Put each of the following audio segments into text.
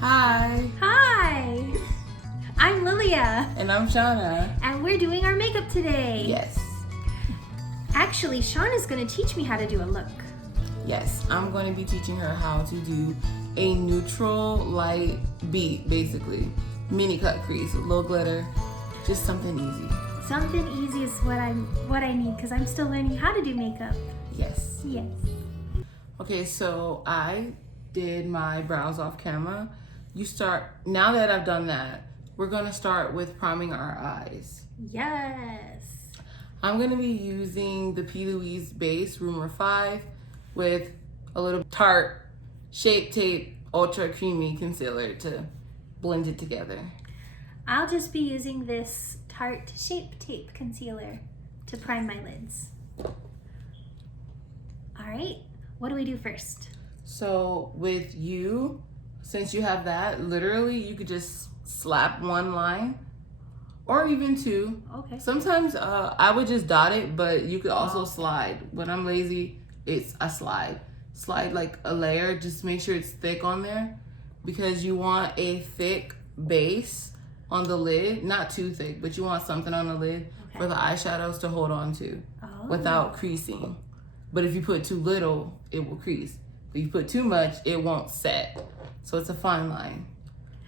Hi. Hi! I'm Lilia, And I'm Shauna. and we're doing our makeup today. Yes. Actually, Shauna's gonna teach me how to do a look. Yes. I'm going to be teaching her how to do a neutral light beat, basically. Mini cut crease, a little glitter, just something easy. Something easy is what I need because I'm still learning how to do makeup. Yes. Yes. Okay, so I did my brows off camera. Now that I've done that, we're gonna start with priming our eyes. Yes. I'm gonna be using the P. Louise base Rumor 5 with a little Tarte Shape Tape Ultra Creamy Concealer to blend it together. I'll just be using this Tarte Shape Tape Concealer to prime my lids. All right, what do we do first? So with you, since you have that, literally you could just slap one line or even two. Okay. Sometimes I would just dot it, but you could also slide. When I'm lazy, I slide. Slide like a layer, just make sure it's thick on there because you want a thick base on the lid. Not too thick, but you want something on the lid for the eyeshadows to hold on to without creasing. But if you put too little, it will crease. If you put too much, it won't set. So it's a fine line.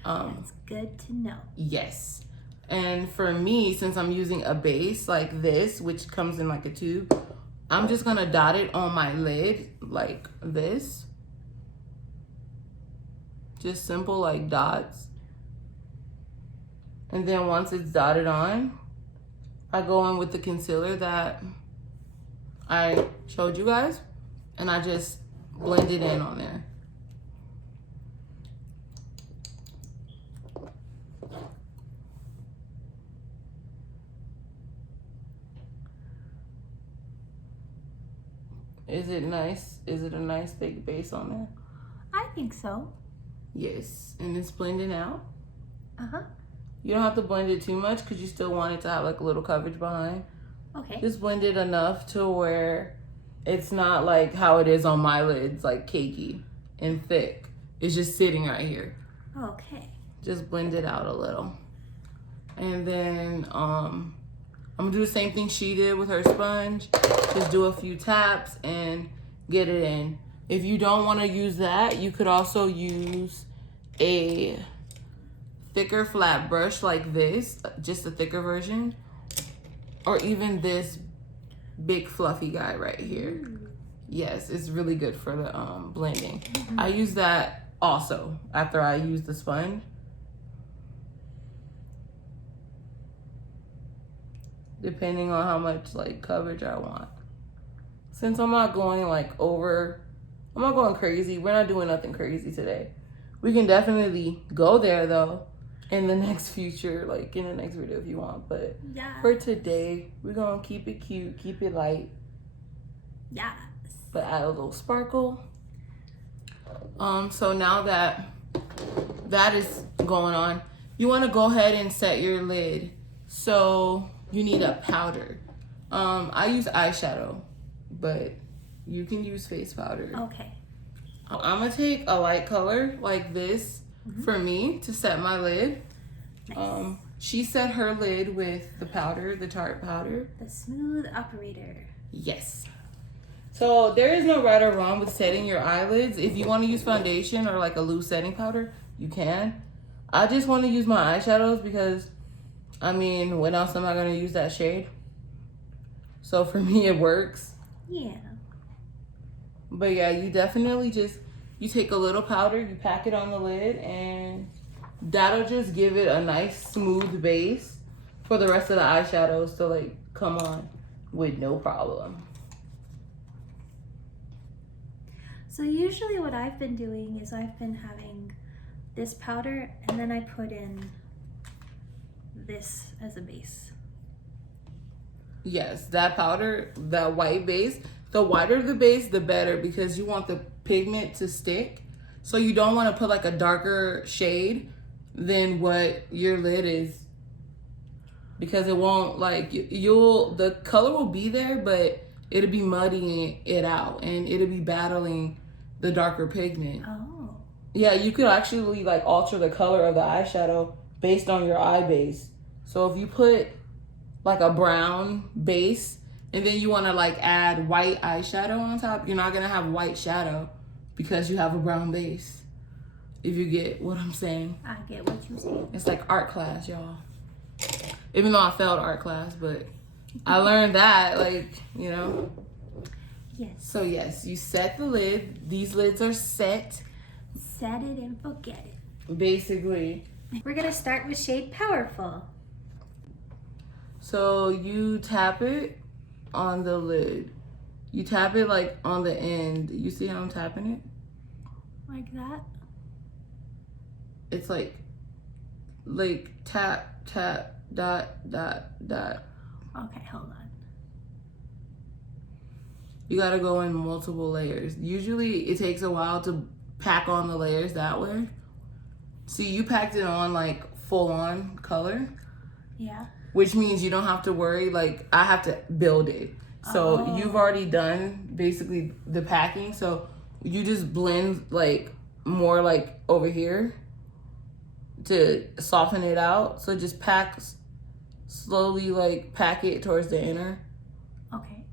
That's good to know. Yes. And for me, since I'm using a base like this, which comes in like a tube, I'm just gonna dot it on my lid like this. Just simple like dots. And then once it's dotted on, I go in with the concealer that I showed you guys, and I just blend it in on there. Is it nice? Is it a nice thick base on there? I think so. Yes, and it's blending out. Uh-huh. You don't have to blend it too much because you still want it to have like a little coverage behind. Okay. Just blend it enough to where it's not like how it is on my lids, like cakey and thick. It's just sitting right here. Okay. Just blend it out a little. And then I'm gonna do the same thing she did with her sponge. Just do a few taps and get it in. If you don't want to use that, you could also use a thicker flat brush like this, just a thicker version, or even this big fluffy guy right here. Yes, it's really good for the blending. I use that also after I use the sponge. Depending on how much like coverage I want. Since I'm not going crazy. We're not doing nothing crazy today. We can definitely go there though in the next future, like in the next video if you want. But for today, we're gonna keep it cute, keep it light. Yes. But add a little sparkle. So now that that is going on, you wanna go ahead and set your lid. So you need a powder. I use eyeshadow, but you can use face powder. Okay. I'm gonna take a light color like this for me to set my lid. Nice. She set her lid with the powder, the Tarte powder. The smooth operator. Yes. So there is no right or wrong with setting your eyelids. If you want to use foundation or like a loose setting powder, you can. I just want to use my eyeshadows because, I mean, when else am I gonna use that shade? So for me, it works. Yeah. But yeah, you definitely you take a little powder, you pack it on the lid, and that'll just give it a nice smooth base for the rest of the eyeshadows to like come on with no problem. So usually what I've been doing is I've been having this powder and then I put in this as a base. Yes, that powder, that white base, the whiter the base, the better, because you want the pigment to stick. So you don't want to put like a darker shade than what your lid is, because it won't like, the color will be there, but it'll be muddying it out and it'll be battling the darker pigment. Oh. Yeah, you could actually like alter the color of the eyeshadow based on your eye base. So if you put like a brown base and then you want to like add white eyeshadow on top, you're not gonna have white shadow because you have a brown base. If you get what I'm saying. I get what you're saying. It's like art class, y'all. Even though I failed art class, but I learned that, like, you know. Yes. So yes, you set the lid. These lids are set. Set it and forget it. Basically. We're gonna start with shade Powerful. So you tap it on the lid. You tap it like on the end. You see how I'm tapping it? Like that? It's like tap, tap, dot, dot, dot. Okay, hold on. You gotta go in multiple layers. Usually it takes a while to pack on the layers that way. See, you packed it on like full on color. Yeah. Which means you don't have to worry, like I have to build it. So you've already done basically the packing. So you just blend like more like over here to soften it out. So just slowly like pack it towards the inner. Okay.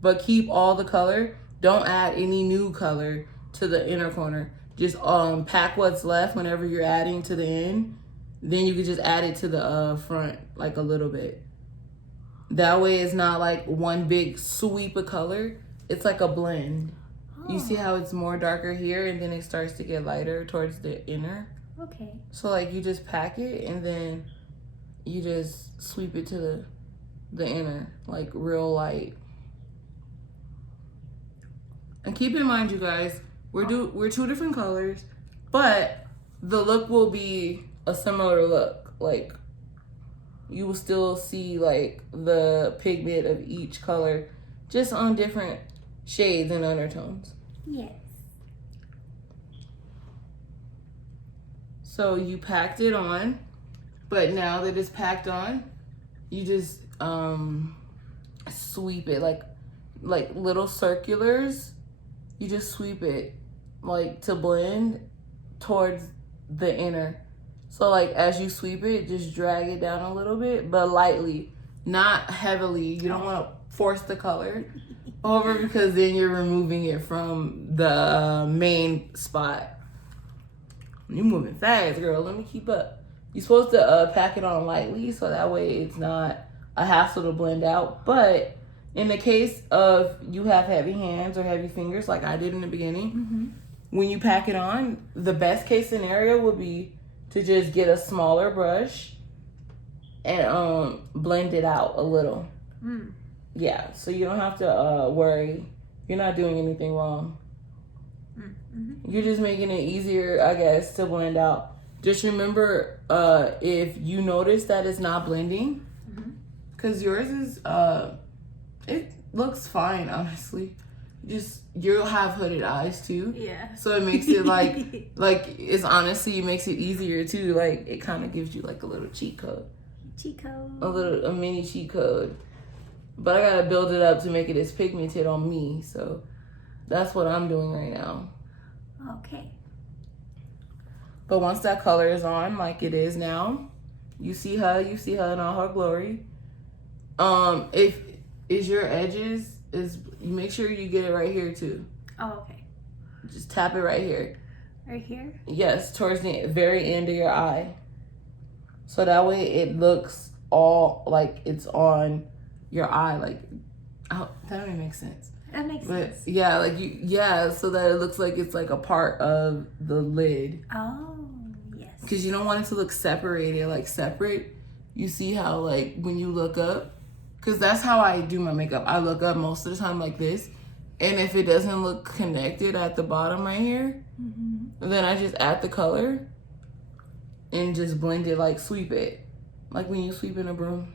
But keep all the color. Don't add any new color to the inner corner. Just pack what's left whenever you're adding to the end. Then you can just add it to the front like a little bit. That way it's not like one big sweep of color. It's like a blend. You see how it's more darker here and then it starts to get lighter towards the inner? Okay. So like you just pack it and then you just sweep it to the inner, like real light. And keep in mind, you guys, we're two different colors, but the look will be a similar look. Like you will still see like the pigment of each color, just on different shades and undertones. Yes. So you packed it on, but now that it's packed on, you just sweep it like little circulars. You just sweep it like to blend towards the inner. So like as you sweep it, just drag it down a little bit, but lightly, not heavily. You don't want to force the color over because then you're removing it from the main spot. You're moving fast, girl. Let me keep up. You're supposed to pack it on lightly so that way it's not a hassle to blend out. But in the case of you have heavy hands or heavy fingers like I did in the beginning, when you pack it on, the best case scenario would be to just get a smaller brush and blend it out a little. Yeah, so you don't have to worry. You're not doing anything wrong. You're just making it easier, I guess, to blend out. Just remember, if you notice that it's not blending, because yours is, it looks fine, honestly. Just, you'll have hooded eyes too. Yeah. So it makes it like it's honestly, it makes it easier too. Like it kind of gives you like a little cheat code. Cheat code. A mini cheat code. But I gotta build it up to make it as pigmented on me. So that's what I'm doing right now. Okay. But once that color is on, like it is now, you see her in all her glory. If is your edges, you make sure you get it right here too. Oh, okay. Just tap it right here. Right here? Yes, towards the very end of your eye. So that way it looks all like it's on your eye. Like, oh, that don't even make sense. That makes sense. Yeah, like so that it looks like it's like a part of the lid. Oh, yes. Because you don't want it to look separated, like separate. You see how like when you look up, because that's how I do my makeup. I look up most of the time like this. And if it doesn't look connected at the bottom right here, then I just add the color and just blend it, like sweep it. Like when you sweep in a broom.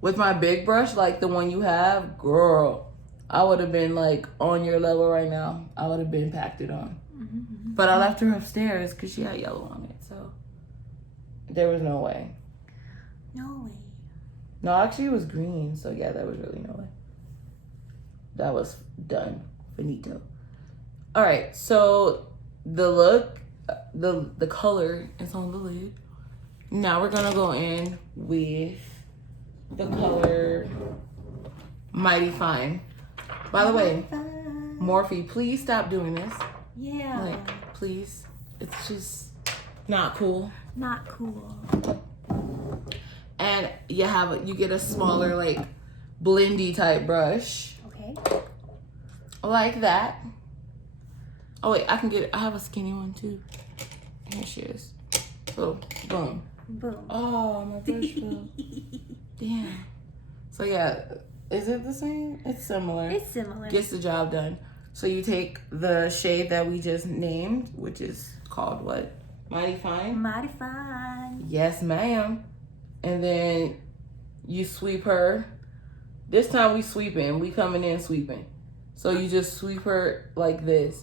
With my big brush, like the one you have, girl, I would have been like on your level right now. I would have been packed it on. But I left her upstairs because she had yellow on it. So there was no way. No way. No, actually it was green. So yeah, there was really no way. That was done. Finito. All right, so the look, the color is on the lid. Now we're gonna go in with the color Mighty Fine. By the way, Morphe, please stop doing this. Yeah. Like, please. It's just not cool. Not cool. And you get a smaller, like, blendy type brush. Okay. Like that. Oh wait, I have a skinny one too. Here she is. So, boom. Boom. Oh, my brush fell. Damn. So yeah, is it the same? It's similar. It's similar. Gets the job done. So you take the shade that we just named, which is called what? Mighty Fine? Mighty Fine. Yes, ma'am. And then you sweep her. This time we sweeping. We coming in sweeping. So you just sweep her like this.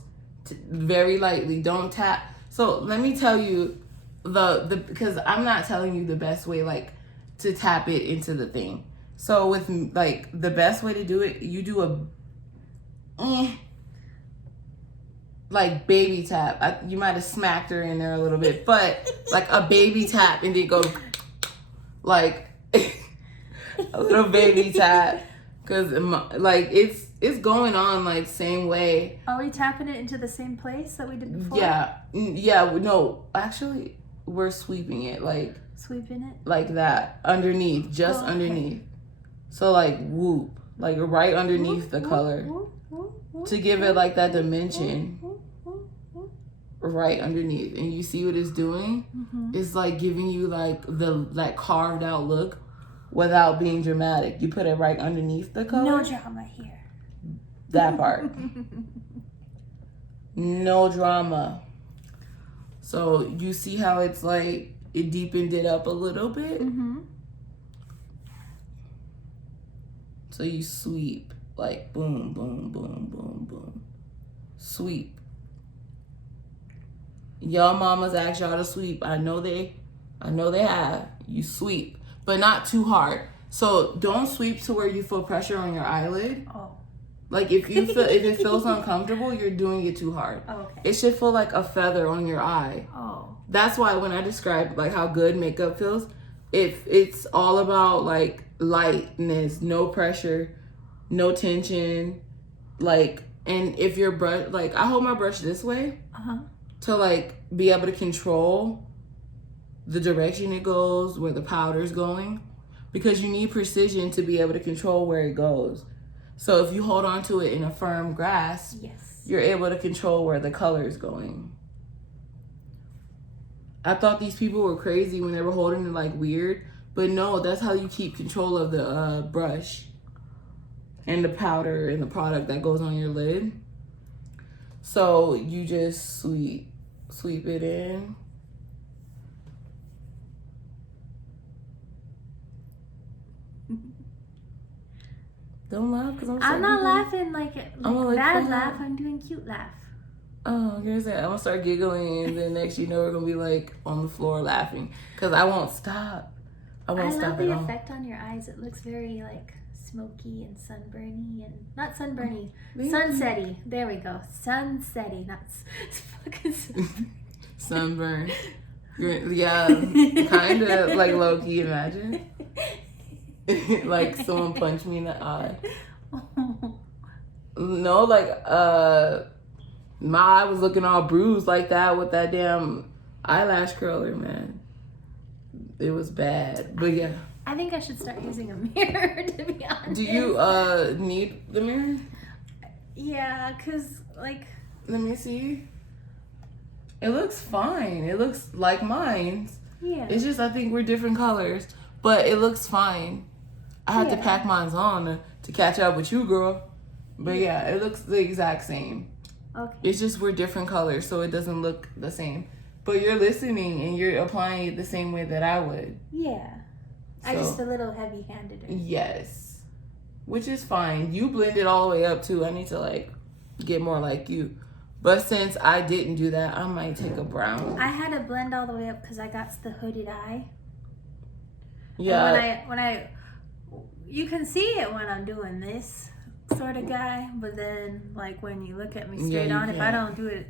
Very lightly. Don't tap. So let me tell you because I'm not telling you the best way like to tap it into the thing. So with like the best way to do it, you do a like baby tap. You might have smacked her in there a little bit, but like a baby tap and then go like a little baby tap because like it's going on like same way. Are we tapping it into the same place that we did before? Yeah. No, actually we're sweeping it like Sweeping it like that underneath, just underneath. So like whoop, like right underneath the color to give it like that dimension. Right underneath, and you see what it's doing. It's like giving you like that carved out look without being dramatic. You put it right underneath the color. No drama here. That part. No drama. So you see how it's like it deepened it up a little bit. So you sweep like boom, boom, boom, boom, boom. Sweep. Y'all mamas ask y'all to sweep. I know they have. You sweep, but not too hard. So don't sweep to where you feel pressure on your eyelid. Oh. Like if it feels uncomfortable, you're doing it too hard. Oh, okay. It should feel like a feather on your eye. Oh. That's why when I describe like how good makeup feels, it's all about like lightness, no pressure, no tension, like. And if your brush, like I hold my brush this way. To like be able to control the direction it goes, where the powder's going, because you need precision to be able to control where it goes. So if you hold on to it in a firm grasp, you're able to control where the color is going. I thought these people were crazy when they were holding it like weird, but no, that's how you keep control of the brush and the powder and the product that goes on your lid. So you just sweep it in. Don't laugh because I'm not laughing like bad laugh. I'm doing cute laugh. Oh, here's that. I'm gonna start giggling, and then next you know we're gonna be like on the floor laughing because I won't stop. I love the effect on your eyes. It looks very like smoky and sunburny and not sunburny, sunsetty. There we go, sunsetty, not fucking sunburn. Yeah, kind of like low key. Imagine, like someone punched me in the eye. No, like my eye was looking all bruised like that with that damn eyelash curler, man. It was bad, but yeah. I think I should start using a mirror, to be honest. Do you need the mirror? Yeah, because, like... Let me see. It looks fine. It looks like mine. Yeah. It's just I think we're different colors, but it looks fine. I had to pack mine on to catch up with you, girl. But yeah, it looks the exact same. Okay. It's just we're different colors, so it doesn't look the same. But you're listening and you're applying it the same way that I would. Yeah. So, I just a little heavy-handed. Yes. Which is fine. You blend it all the way up too. I need to like get more like you. But since I didn't do that, I might take a brown. I had to blend all the way up because I got the hooded eye. Yeah. And when I you can see it when I'm doing this, sort of guy, but then like when you look at me Yeah, straight you on, if I can't. don't do it,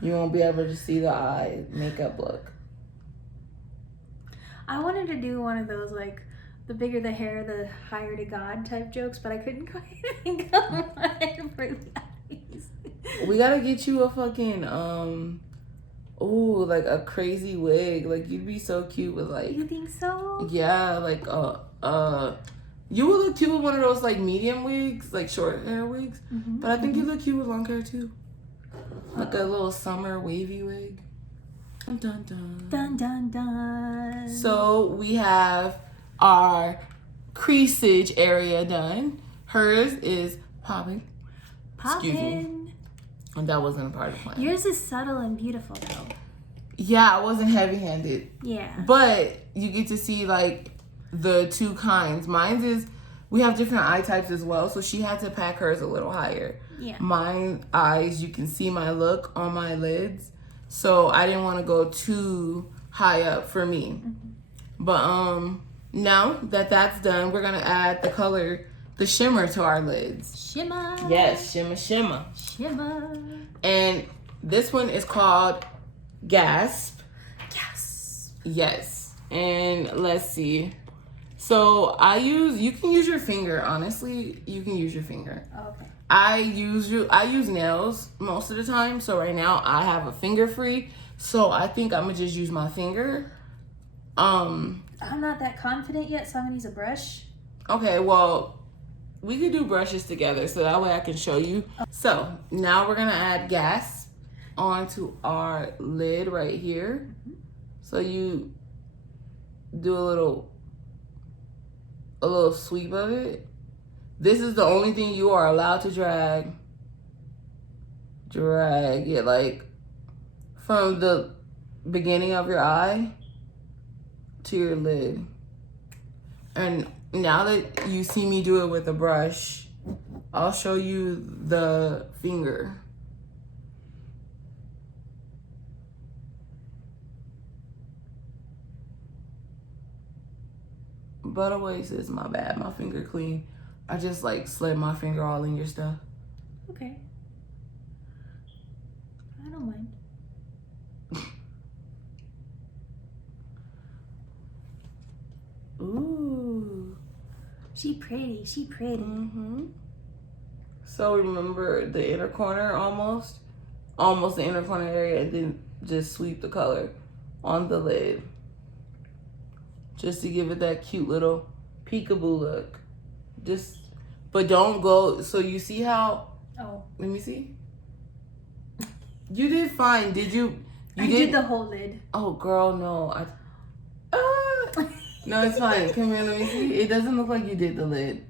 You won't be able to see the eye makeup look. I wanted to do one of those like the bigger the hair, the higher to God type jokes, but I couldn't quite think of one for the eyes. We gotta get you a fucking ooh, like a crazy wig. Like you'd be so cute with like. You think so? Yeah, like you would look cute with one of those like medium wigs, like short hair wigs. Mm-hmm, But I think you look cute with long hair too. Like a little summer wavy wig. Dun dun dun. Dun dun dun. So we have our creasage area done. Hers is popping. Excuse me. Poppin'. And that wasn't a part of the plan. Yours is subtle and beautiful though. Yeah, I wasn't heavy-handed. Yeah. But you get to see like the two kinds. Mine's is, we have different eye types as well, so she had to pack hers a little higher. Yeah. Mine eyes, you can see my look on my lids, so I didn't want to go too high up for me. But now that that's done, we're gonna add the color, the shimmer to our lids. Shimmer. Yes, shimmer, shimmer. Shimmer. And this one is called Gasp. Yes. Yes. And let's see. So you can use your finger, honestly. You can use your finger. Okay. I use nails most of the time. So right now I have a finger free. So I think I'm gonna just use my finger. I'm not that confident yet, so I'm gonna use a brush. Okay, well, we could do brushes together so that way I can show you. So now we're gonna add gas onto our lid right here. So you do a little sweep of it. This is the only thing you are allowed to drag. Drag it like from the beginning of your eye to your lid. And now that you see me do it with a brush, I'll show you the finger. But always is my bad. My finger clean. I just like slid my finger all in your stuff. Okay. I don't mind. Ooh. She pretty. She pretty. Mm-hmm. So remember the inner corner almost the inner corner area, and then just sweep the color on the lid. Just to give it that cute little peekaboo look. But don't go, so you see how, Oh. let me see. You did fine, did you? I did the whole lid. Oh girl, no. No, it's fine. Come here, let me see. It doesn't look like you did the lid.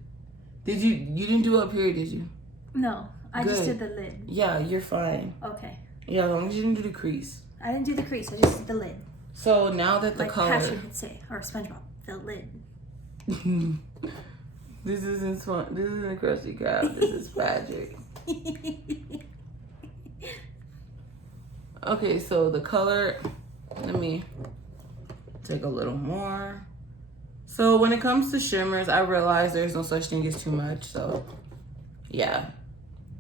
You didn't do up here, did you? No, I just Good. did the lid. Yeah, you're fine. Okay. Yeah, as long as you didn't do the crease. I didn't do the crease, I just did the lid. So now that the like color... Patrick would say, or SpongeBob, the lid. This isn't Krusty Krab, this is Patrick. Okay, so the color, let me take a little more. So when it comes to shimmers, I realize there's no such thing as too much. So yeah,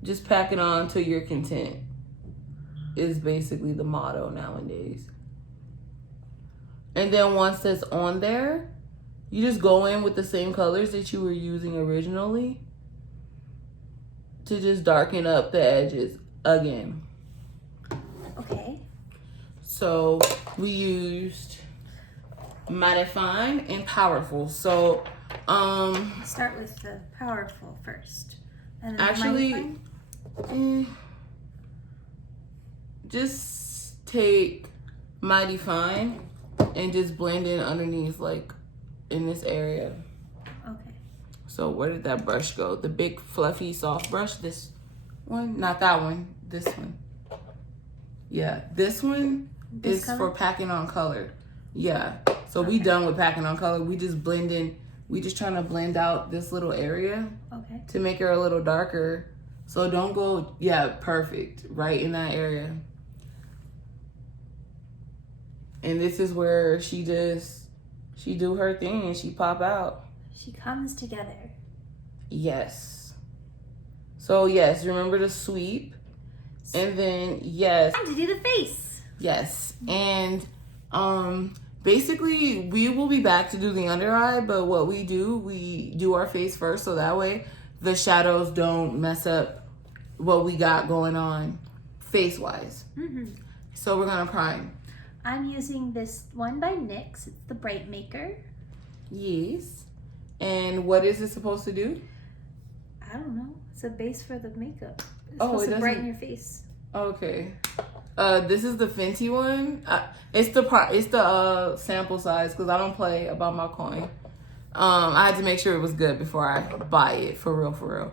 just pack it on till you're content is basically the motto nowadays. And then once that's on there, you just go in with the same colors that you were using originally to just darken up the edges again. Okay. So we used Mighty Fine and Powerful. So Start with the powerful first. And then actually just take Mighty Fine and just blend in underneath, like in this area. Okay. So where did that brush go? The big fluffy soft brush? This one? Not that one. This one. Yeah, this one is color? for packing on color. Yeah. So we done with packing on color. We just blend in. We just trying to blend out this little area Okay. to make her a little darker. So don't go, yeah, perfect. Right in that area. And this is where she do her thing and she pop out. She comes together. Yes. So yes, remember to sweep. And then yes. Time to do the face. Yes. And basically we will be back to do the under eye, but what we do our face first, so that way the shadows don't mess up what we got going on face wise. So we're gonna prime. I'm using this one by NYX. It's the Bright Maker. Yes. And what is it supposed to do? I don't know. It's a base for the makeup. It's Oh, supposed it to doesn't- brighten your face. Okay. This is the Fenty one. It's the sample size because I don't play about my coin. I had to make sure it was good before I buy it for real.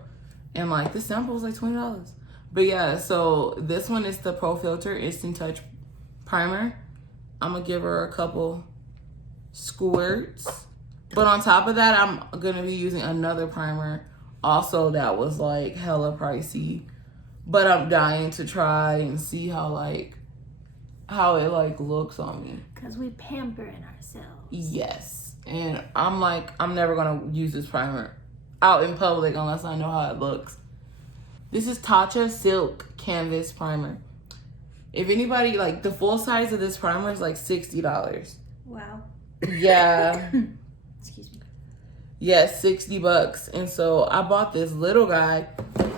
And like this sample was like $20. But yeah, so this one is the Pro Filter Instant Touch Primer. I'm gonna give her a couple squirts. But on top of that, I'm gonna be using another primer also that was like hella pricey. But I'm dying to try and see how it like looks on me. Because we pampering ourselves. Yes. And I'm like, I'm never gonna use this primer out in public unless I know how it looks. This is Tatcha Silk Canvas Primer. If anybody, like the full size of this primer is like $60. Wow. Yeah. Excuse me. Yes, $60. And so I bought this little guy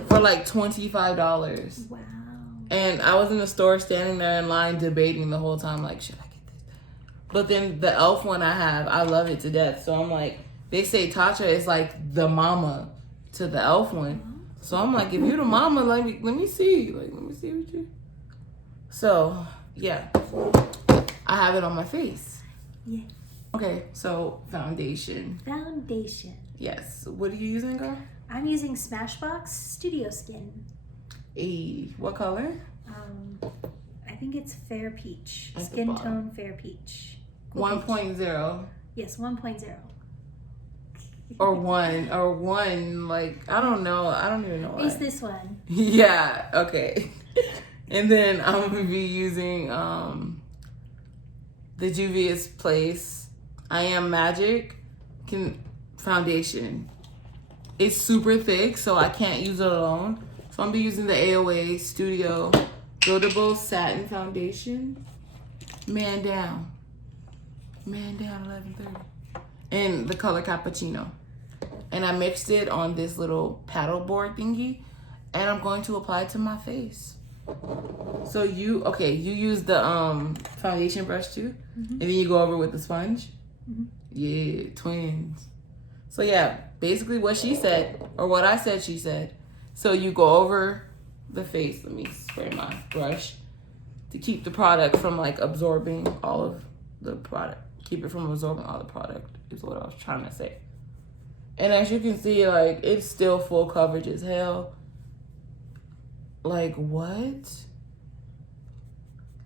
for like $25. Wow. And I was in the store standing there in line debating the whole time, like, should I get this? But then the e.l.f. one I have, I love it to death. So I'm like, they say Tatcha is like the mama to the e.l.f. one. So I'm like, if you're the mama, let me see. Like, let me see what you... So, yeah. I have it on my face. Yeah. Okay, so foundation. Foundation. Yes. What are you using, girl? I'm using Smashbox Studio Skin. What color? I think it's Fair Peach. At the Skin bottom. tone Fair Peach. 1.0. Yes, 1.0. Or one, like, I don't know. I don't even know why. It's this one. Yeah, okay. And then I'm gonna be using the Juvia's Place I Am Magic foundation. It's super thick, so I can't use it alone. So I'm gonna be using the AOA Studio Buildable Satin Foundation. Man down 11:30. And the color Cappuccino. And I mixed it on this little paddle board thingy, and I'm going to apply it to my face. So you use the foundation brush too, and then you go over with the sponge. Yeah, twins. So yeah, basically what she said, or what I said she said. So you go over the face. Let me spray my brush to keep the product from like absorbing all of the product. Keep it from absorbing all the product is what I was trying to say. And as you can see, like, it's still full coverage as hell. Like, what?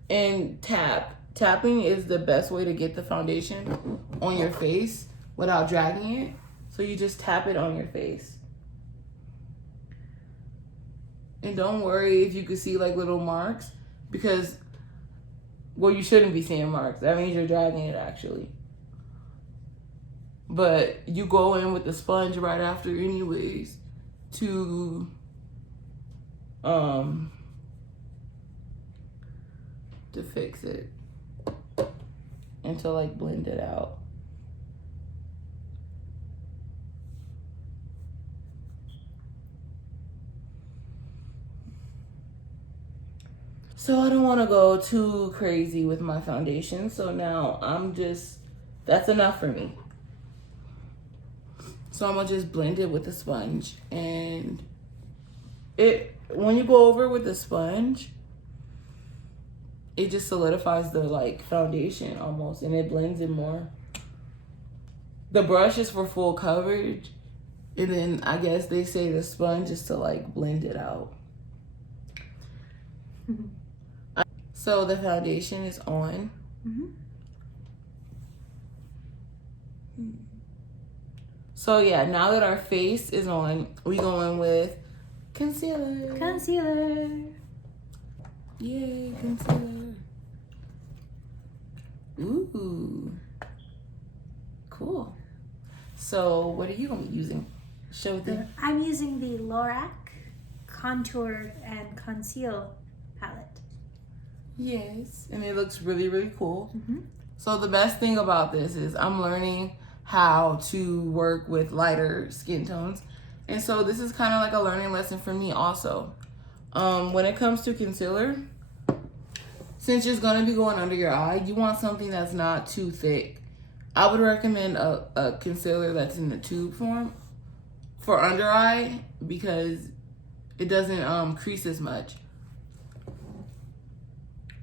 And tapping is the best way to get the foundation on your face without dragging it. So you just tap it on your face. And don't worry if you can see like little marks, because, well, you shouldn't be seeing marks. That means you're dragging it actually. But you go in with the sponge right after anyways to fix it and to like blend it out. So I don't want to go too crazy with my foundation. So now that's enough for me. So I'm gonna just blend it with the sponge, and when you go over with the sponge, it just solidifies the like foundation almost, and it blends it more. The brush is for full coverage, and then I guess they say the sponge is to like blend it out. So the foundation is on. So yeah, now that our face is on, we go in with concealer. Concealer. Yay, concealer. Ooh. Cool. So what are you gonna be using? Show them. I'm using the Lorac contour and conceal palette. Yes, and it looks really, really cool. Mm-hmm. So the best thing about this is I'm learning how to work with lighter skin tones. And so this is kind of like a learning lesson for me also. When it comes to concealer, since it's going to be going under your eye, you want something that's not too thick. I would recommend a concealer that's in the tube form for under eye because it doesn't crease as much.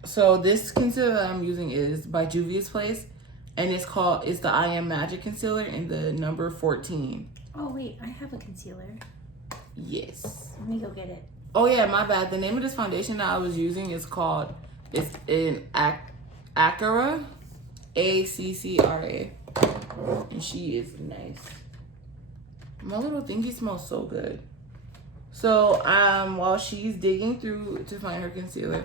So this concealer that I'm using is by Juvia's Place, and it's the I Am Magic Concealer in the number 14. Oh wait, I have a concealer. Yes. Let me go get it. Oh yeah, my bad. The name of this foundation that I was using is it's in Accara, Accra, and she is nice. My little thingy smells so good. So while she's digging through to find her concealer,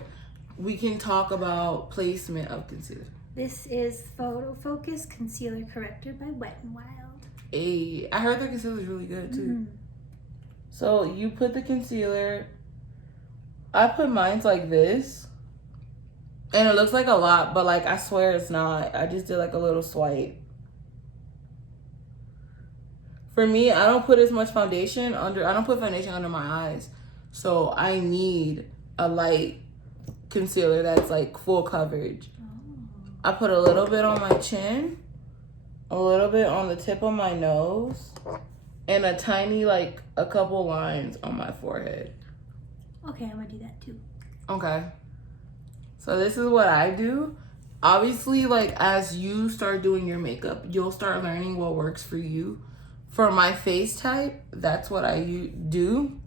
we can talk about placement of concealer. This is Photo Focus Concealer Corrector by Wet n Wild. Hey, I heard the concealer is really good too. Mm-hmm. So you put the concealer. I put mine's like this. And it looks like a lot, but like I swear it's not. I just did like a little swipe. For me, I don't put as much foundation under. I don't put foundation under my eyes. So I need a light concealer that's like full coverage. I put a little bit on my chin, a little bit on the tip of my nose, and a tiny, like, a couple lines on my forehead. Okay, I'm gonna do that too. Okay. So this is what I do. Obviously, like, as you start doing your makeup, you'll start learning what works for you. For my face type, that's what I do.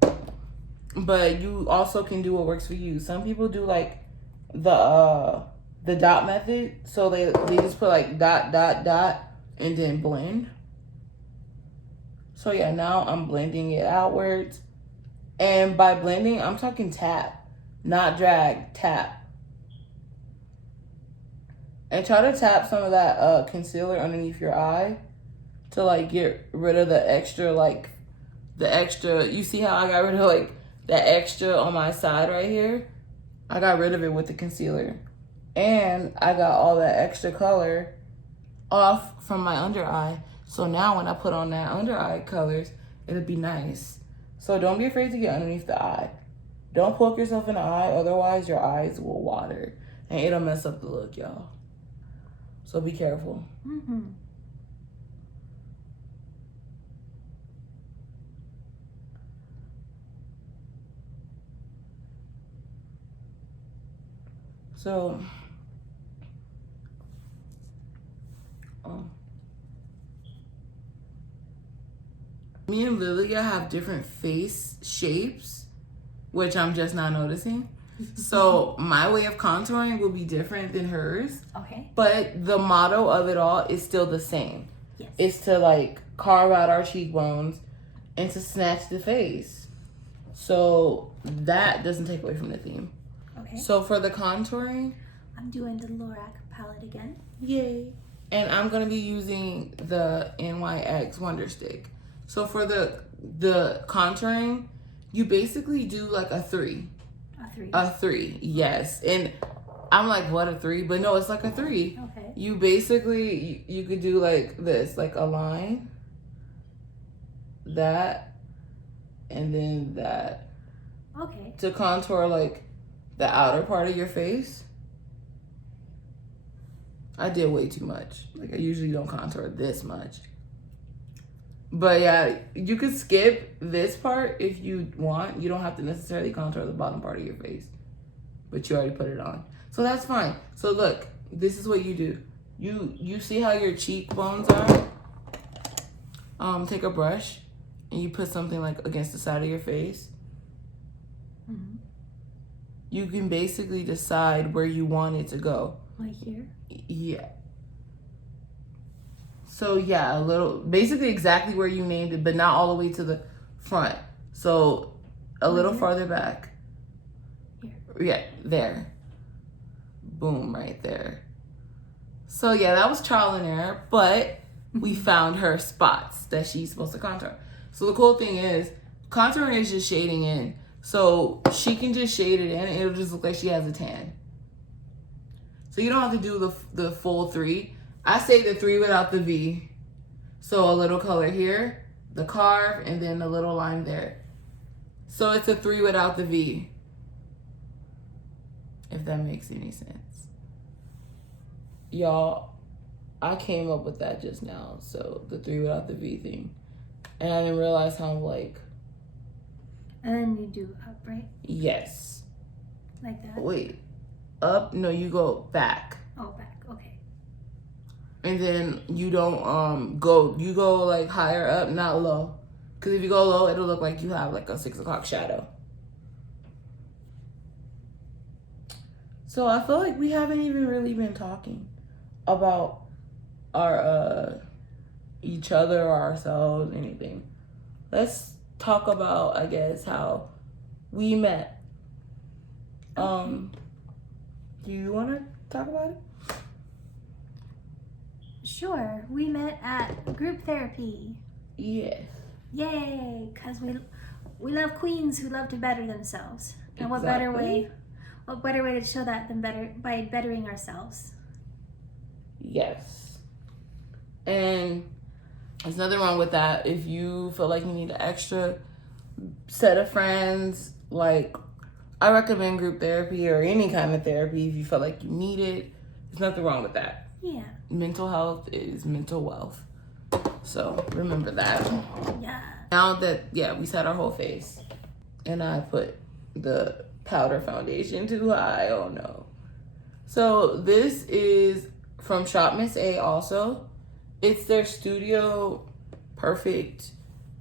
But you also can do what works for you. Some people do, like, the dot method. So they just put, like, dot, dot, dot, and then blend. So, yeah, now I'm blending it outwards. And by blending, I'm talking tap, not drag, tap. And try to tap some of that concealer underneath your eye to, like, get rid of the extra, you see how I got rid of, like, that extra on my side right here? I got rid of it with the concealer. And I got all that extra color off from my under eye. So now when I put on that under eye colors, it'll be nice. So don't be afraid to get underneath the eye. Don't poke yourself in the eye, otherwise your eyes will water. And it'll mess up the look, y'all. So be careful. Mm-hmm. So, me and Lilia have different face shapes, which I'm just not noticing. So my way of contouring will be different than hers. Okay. But the motto of it all is still the same. Yes. It's to, like, carve out our cheekbones and to snatch the face. So that doesn't take away from the theme. Okay. So for the contouring, I'm doing the Lorac palette again. yay. And I'm going to be using the NYX Wonder Stick. So for the contouring, you basically do like a 3. A 3, yes. And I'm like, what, a 3? But no, it's like a 3. Okay. You basically, you could do like this, like a line, that, and then that. Okay. To contour like the outer part of your face. I did way too much. Like, I usually don't contour this much. But yeah, you could skip this part if you want. You don't have to necessarily contour the bottom part of your face. But you already put it on. So that's fine. So look, this is what you do. You see how your cheekbones are? Take a brush and you put something like against the side of your face. Mm-hmm. You can basically decide where you want it to go. Right here? Yeah. So yeah, basically exactly where you named it, but not all the way to the front. So a little farther back. Here. Yeah, there. Boom, right there. So yeah, that was trial and error, but we found her spots that she's supposed to contour. So the cool thing is, contouring is just shading in. So she can just shade it in and it'll just look like she has a tan. So you don't have to do the full 3. I say the 3 without the V. So a little color here, the carve, and then a little line there. So it's a 3 without the V. If that makes any sense. Y'all, I came up with that just now. So the 3 without the V thing. And I didn't realize how like. And then you do up, right? Yes. Like that? Wait. Up? No, you go back. Oh, back. Okay. And then you don't you go like higher up, not low. Because if you go low, it'll look like you have like a 6 o'clock shadow. So I feel like we haven't even really been talking about our each other or ourselves, anything. Let's talk about, I guess, how we met. Do you want to talk about it? Sure. We met at group therapy. Yes. Yay! Because we love queens who love to better themselves. And what Exactly. better way to show that than by bettering ourselves? Yes. And there's nothing wrong with that. If you feel like you need an extra set of friends, like I recommend group therapy or any kind of therapy if you feel like you need it. There's nothing wrong with that. Yeah. Mental health is mental wealth. So remember that. Yeah. Now that, we set our whole face and I put the powder foundation too high. Oh no. So this is from Shop Miss A also. It's their Studio Perfect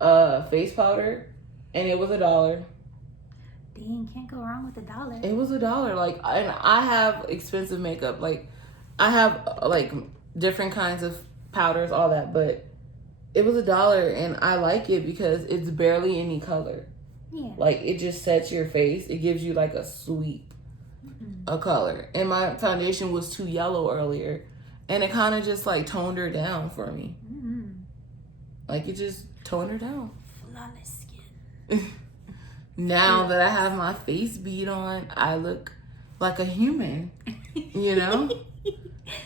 face powder and it was $1. Dang, can't go wrong with $1. It was $1. Like, and I have expensive makeup. Like, I have like different kinds of powders, all that, but it was $1 and I like it because it's barely any color. Yeah. Like, it just sets your face. It gives you like a sweep of color. And my foundation was too yellow earlier and it kind of just like toned her down for me. Like, it just toned her down. Flawless skin. Now that I have my face beat on, I look like a human, you know?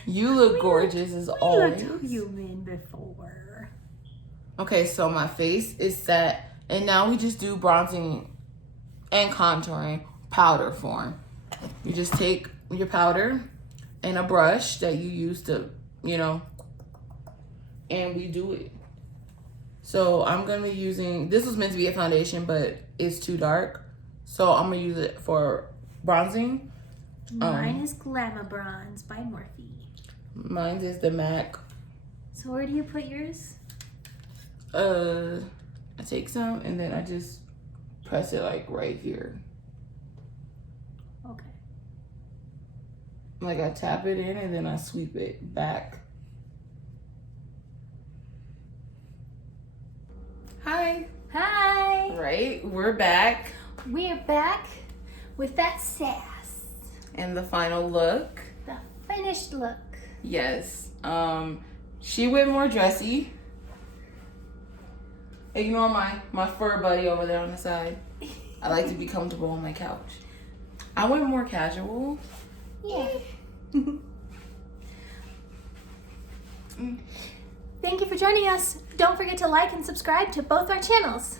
You look gorgeous as always. We looked human before. Okay, so my face is set, and now we just do bronzing and contouring powder form. You just take your powder and a brush that you use to, and we do it. So I'm going to be using, this was meant to be a foundation, but it's too dark. So I'm going to use it for bronzing. Mine is Glamour Bronze by Morphe. Mine is the MAC. So where do you put yours? I take some and then I just press it like right here. Okay. Like I tap it in and then I sweep it back. Hi. Hi. Right, we're back. We're back with that sass. And the final look. The finished look. Yes. She went more dressy. Ignore my fur buddy over there on the side. I like to be comfortable on my couch. I went more casual. Yeah. Thank you for joining us. Don't forget to like and subscribe to both our channels.